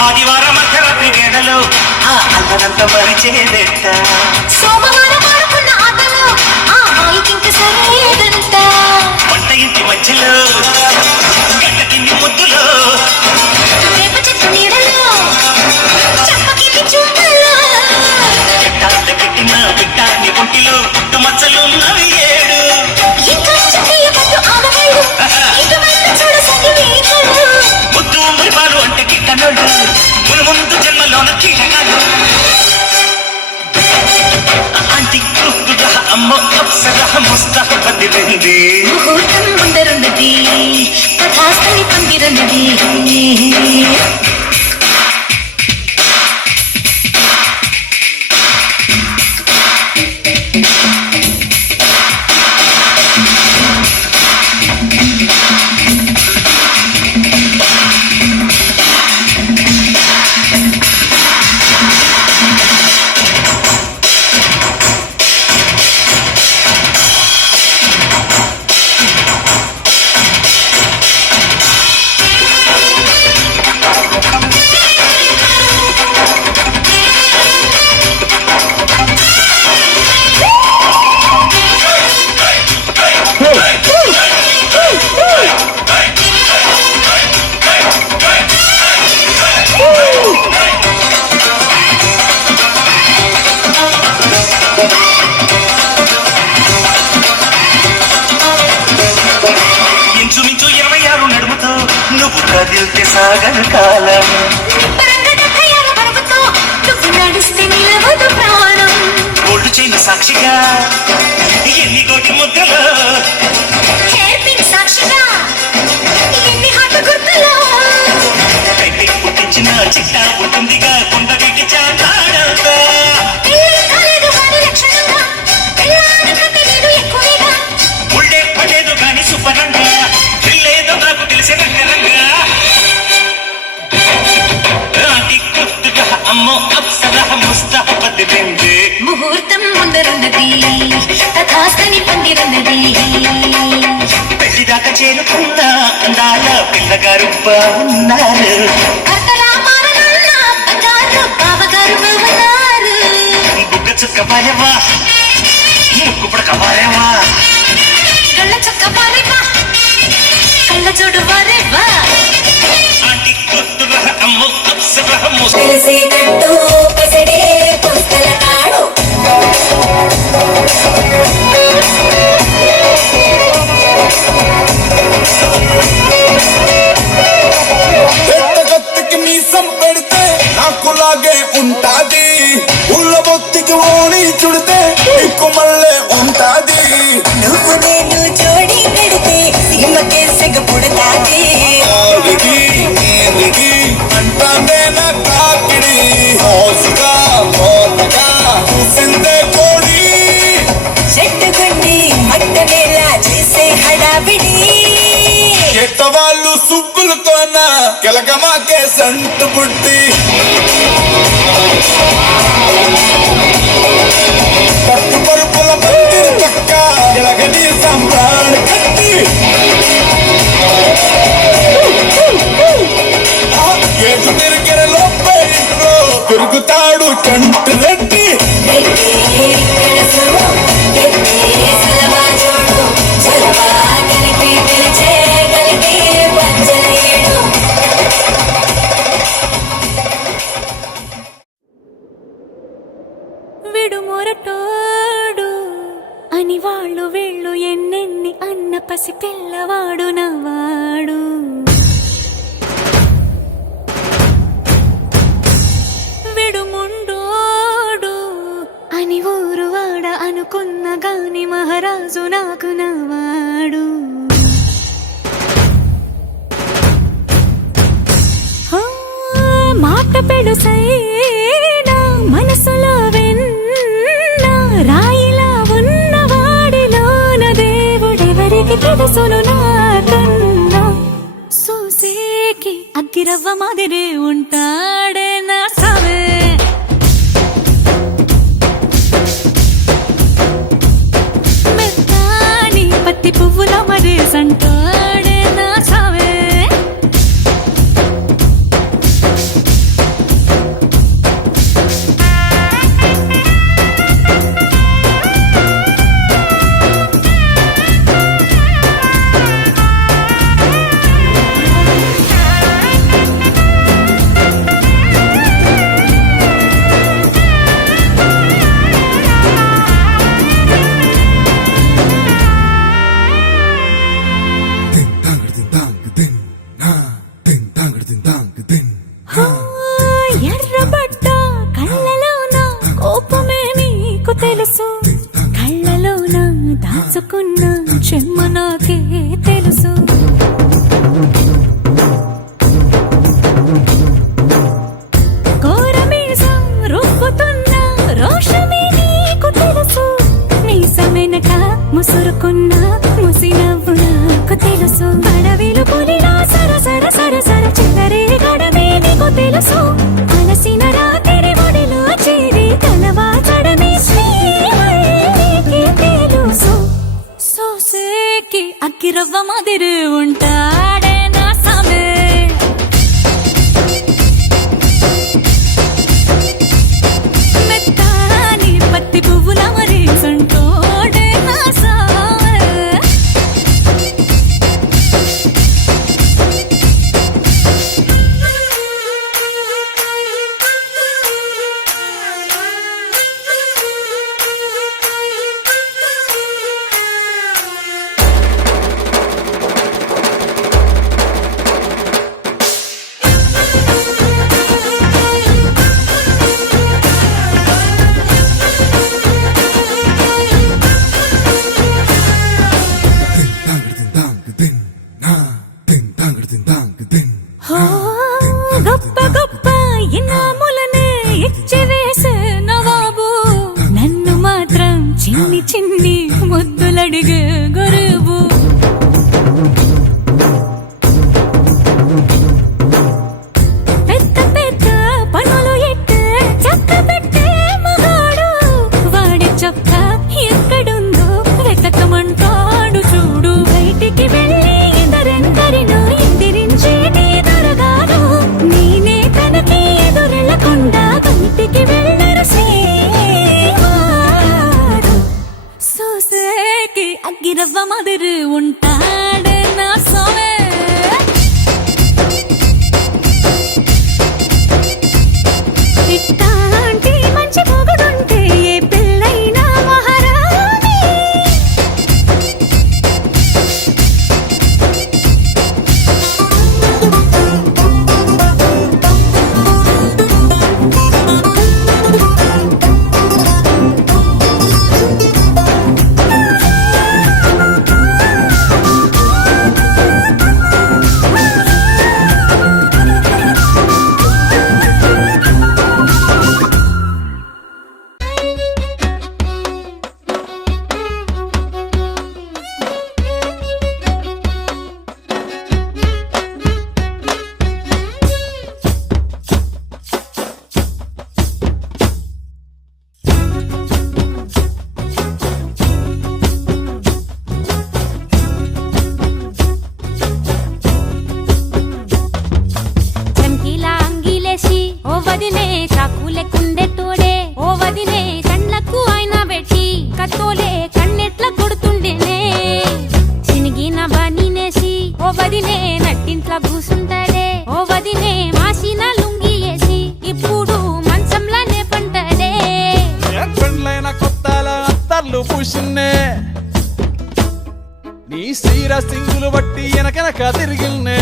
ఆదివారం అర్ధరాత్రి వేళలో ఆ అల్లనంత మరిచేదెట్ట సోమవారం ఆడుకున్న ఆటలో ఆ మాయకింక సరేదంట వంట ఇంటి మధ్యలో గడ్డ తిండి ముద్దులో వేప చెట్టు నీడలో చప్పకి బిడ్డ నీ ఒంటిలో పుట్టు మచ్చలున్నవి 7 ముద్దు మురిపాలు అంటే కిట్టనోళ్ళు మును ముందు జన్మలోన కీటకాలు ఆంటీ కుక్కుగా అమ్మో అప్సరా ముస్తాబదిరింది ముహూర్తం ముందరున్నది తథాస్తని పందిరన్నది ఇంచుమించు 26 నడుముతో నువ్వు కదిలితే సాగను కాలం ఒళ్ళు చేయని సాక్షిగా ఎన్ని కోటి ముద్దలు కైతే పుట్టించిన చిట్ట ఉంటుందిగా కొండ వీటి చాటాడవుతా ఉళ్ళే పడేదు గాని సుపరంగా పిల్లేదో నాకు తెలిసిన రంగరంగా అమ్మో అప్సరా ముస్తాబదిరింది ముహూర్తం ముందరున్నది తథాస్తని పందిరన్నది పెళ్లిదాకా చేరుకున్న అందాల పిల్లగారు బాగున్నారు బుగ్గ చుక్క పాయవా ముక్కు పుడక పాయవా కళ్ళ చొక్క పారేవా కళ్ళ చూడు వారేవా ఆంటీ కుట్టుగా అమ్మో అప్సరా తెలిసేటట్టు పెసడే పుస్తల నాడు కత్తికి మీసం పెడితే నాకులాగే ఉంటాది ఉళ్ళ బొత్తికి ఓణి చుడితే నీకు మళ్ళీ ఉంటాది నువ్వు నేను జోడి పెడితే సీమకే సెగ పుడతాది అంటానే నా కాకిడి మోసుగా మోతగా చూసిందే కోడి చెట్టుకుండి మట్టనేలా చేసే హడావిడి ఎట్టవాళ్ళు సుబ్బులతోన కిలకమాకే సంటు పుట్టి పట్టు పరుపుల మందిర పక్క ఎలగని సంబ్రాణి కట్టి ఏసు తిరిగిన లోపే ఇంట్లో తిరుగుతాడు చంటి రెడ్డి విడు మొరటోడు అని వాళ్ళు వీళ్ళు ఎన్నెన్ని అన్న పసి పిల్లవాడు నవ్వాడు విడు ముండోడు అని ఊరు వాడ అనుకున్న గాని మహారాజు నాకు నవ్వాడు మాట పెడుసైనా మనసులో వెన్న రాయిలా ఉన్నవాడిలోన దేవుడెవరికి తెలుసును నాకన్నా సూసేకి అగ్గిరవ్వ మాదిరే ఉంటాడే నా సవే మెత్తాని పత్తి పువ్వుల మరేసంటాడే నా సవే రాసుకున్న చెమ్మ నాకే తెలుసు. కోరమీసం రుబ్బుతున్న రోషమే నీకు తెలుసు. మీసమెనక ముసురుకున్న ముసినవ్వు నాకు తెలుసు. అడవిలు పులిలా సరసర సరసర చిల్లరే గడమే నీకు తెలుసు. అలసిన రాత్రి ఒడిలో చేరి కలవాచడమే శ్రీమల్లికి తెలుసు. సోసేకి అక్కిరవ్వ మాదిరి ఉంటాడే నా సామే. మెత్తాని పత్తి పువ్వుల మరి సంటోడే నా సామే. గొప్ప గొప్ప ఇనాములనే ఇచ్చివేసే నవాబు. నన్ను మాత్రం చిన్ని చిన్ని ముద్దులడిగే గురువు. పెద్ద పెద్ద పనులు ఎట్టే చక్క పెట్టే మగాడు. వాడి చొక్క ఎక్కడుందో వెతకమంటాడు చూడు. బయటికి వెళ్ళి ఇద్దరెందరినో ఎదిరించేటి దొరగారు. నేనే తనకి ఎదురెళ్ళకుండా బయటికి వెళ్ళరు శ్రీవారు. సోసేకి అగ్గిరవ్వ మాదిరి ఉంటాడే నా సోమే. ఇట్టాంటి మంచి మొగుడుంటే ఏ పిల్లైనా మహారాణి. చంకీలా అంగిలేసి ఓ వదినే చాకులే కుండే తోడే. ఓ వదినే కండ్లకు ఆయన పెట్టి కత్తోలే కన్నెట్ల కొడుతుండేనే. చినిగిన బనీనేసి ఓ వదినే నట్టింట్ల కూసుంటాడే. ఓ వదినే మాసిన లుంగి వేసి ఇప్పుడు మంచంలానే పంటాడే. పెళ్ళైన కొత్తల అత్తర్లు పూసిన్నే. నీ సీర సింగులు బట్టి వెనకెనక తిరిగిల్నే.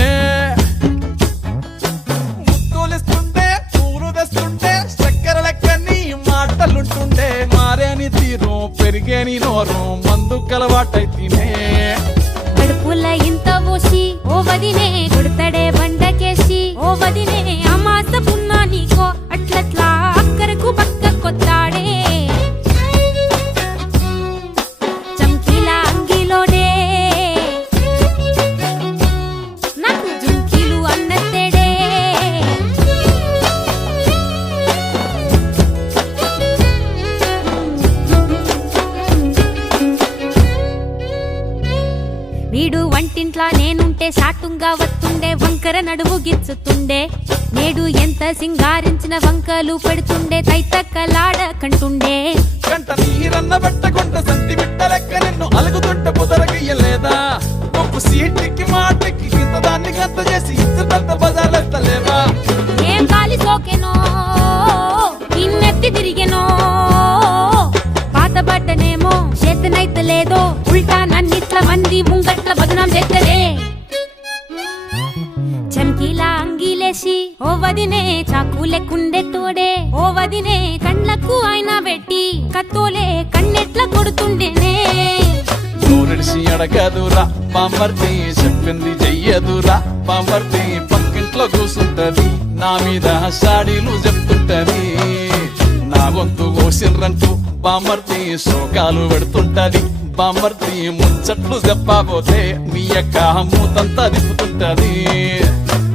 ముద్దులిస్తుంటే పూలు తెస్తుంటే చక్కెర లెక్క నీ మాటలుంటుండే. మారేని తీరు పెరిగేని నోరు మందు కలవాటైతేనే. కడుపుల ఇంత పోసి ఓ వదినే కొడతాడే బండకేసి. ఓ వదినే అమాస పున్నా నీకో అట్లట్లా అక్కరకు పక్క కొత్తాడే. చంకీలా అంగిలోనే నాకు జుంకీలు అన్నత్తేడే. వీడు వంటింట్లా నేనుంటే సాటుంగా వస్తుండే. వంకర నడుము గిచ్చుతుండే. నేడు ఎంత సింగారించిన వంకలు పెడుతుండే. తైతక్కలాడ కంటుండే. కంట నీరన్న పెట్టకుంట సంతి బిట్ట లెక్క నిన్ను అలుగుతుంటే పొదరగయ్యలేదా. గొప్ప సీటికి మాటకి కింద దాన్ని గంత చేసి ఇచ్చుతంత బజార్లెత్తలేవా. ఏం గాలి సోకెనో ఇన్నెత్తి తిరిగెనో. పాతబడ్డనేమో చేతనైతలేదో. ఉల్టా నన్నిట్ల మంది ముంగట్ల బదనాం చేస్తదే. చంకీలా అంగిలేసి ఓ వదినే చాకులే కుండే తోడే. ఓ వదినే కండ్లకు ఆయన పెట్టి కత్తోలే కన్నెట్ల కొడుతుండేనే. జడిసి అడగదురా బామర్ది చెప్పింది చెయ్యదురా బామర్ది పక్కింట్లో కూసుంటది నా మీద సాడీలు చెప్తుంటది నా గొంతు కోసిర్రంటూ బామర్ది శోకాలు పెడుతుంటది బామర్ది ముచ్చట్లు చెప్పబోతే మీ యొక్క మూతంతా తిప్పుతుంటది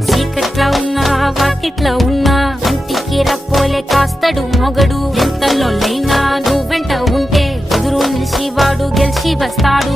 చీకట్లో ఉన్నా వాకిట్లో ఉన్నా ఇంటికి రప్పోలే కాస్తడు మొగడు ఎంతలో లైనా నువ్వెంట ఉంటే ఎదురు నిలిచి వాడు గెలిచి వస్తాడు